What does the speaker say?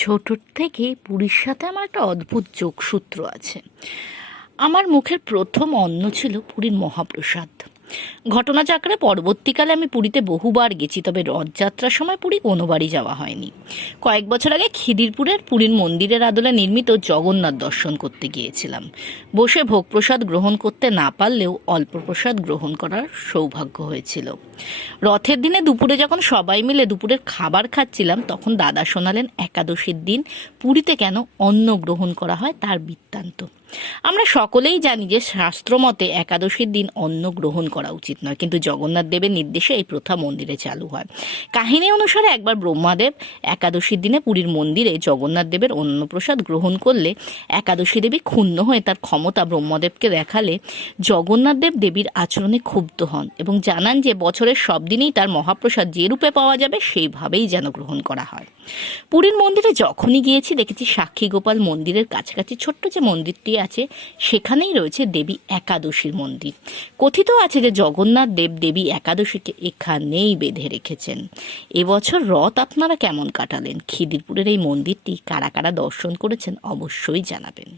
ছোট থেকে পুরীর সাথে আমার একটা অদ্ভুত যোগসূত্র আছে। আমার মুখের প্রথম অন্ন ছিল পুরীর মহাপ্রসাদ। ঘটনাচক্রে পরবর্তীকালে আমি পুরীতে বহুবার গেছি, তবে রথযাত্রার সময় পুরী কোনোবারই যাওয়া হয়নি। কয়েক বছর আগে খিদিরপুরের পুরীর মন্দিরের আদলে নির্মিত জগন্নাথ দর্শন করতে গিয়েছিলাম। বসে ভোগ প্রসাদ গ্রহণ করতে না পারলেও অল্প প্রসাদ গ্রহণ করার সৌভাগ্য হয়েছিল। রথের দিনে দুপুরে যখন সবাই মিলে দুপুরের খাবার খাচ্ছিলাম, তখন দাদা শোনালেন একাদশীর দিন পুরীতে কেন অন্ন গ্রহণ করা হয় তার বৃত্তান্ত। আমরা সকলেই জানি যে শাস্ত্রমতে একাদশীর দিন অন্ন গ্রহণ করা উচিত নয়, কিন্তু জগন্নাথ দেবের নির্দেশে এই প্রথা মন্দিরে চালু হয়। কাহিনী অনুসারে একবার ব্রহ্মাদেব একাদশীর দিনে পুরীর মন্দিরে জগন্নাথ দেবের অন্নপ্রসাদ গ্রহণ করলে একাদশী দেবী ক্ষুণ্ণ হয়ে তার ক্ষমতা ব্রহ্মদেবকে দেখালে জগন্নাথ দেব দেবীর আচরণে ক্ষুব্ধ হন এবং জানান যে বছরের সব দিনেই তার মহাপ্রসাদ যে রূপে পাওয়া যাবে সেইভাবেই যেন গ্রহণ করা হয়। পুরীর মন্দিরে যখনই গিয়েছি দেখেছি সাক্ষী গোপাল মন্দিরের কাছাকাছি ছোট্ট যে মন্দিরটি আছে সেখানেই রয়েছে দেবী একাদশীর মন্দির। কথিত আছে যে জগন্নাথ দেব দেবী একাদশীকে এখানেই বেঁধে রেখেছেন। এবছর রথ আপনারা কেমন কাটালেন? খিদিরপুরের এই মন্দিরটি কারা কারা দর্শন করেছেন অবশ্যই জানাবেন।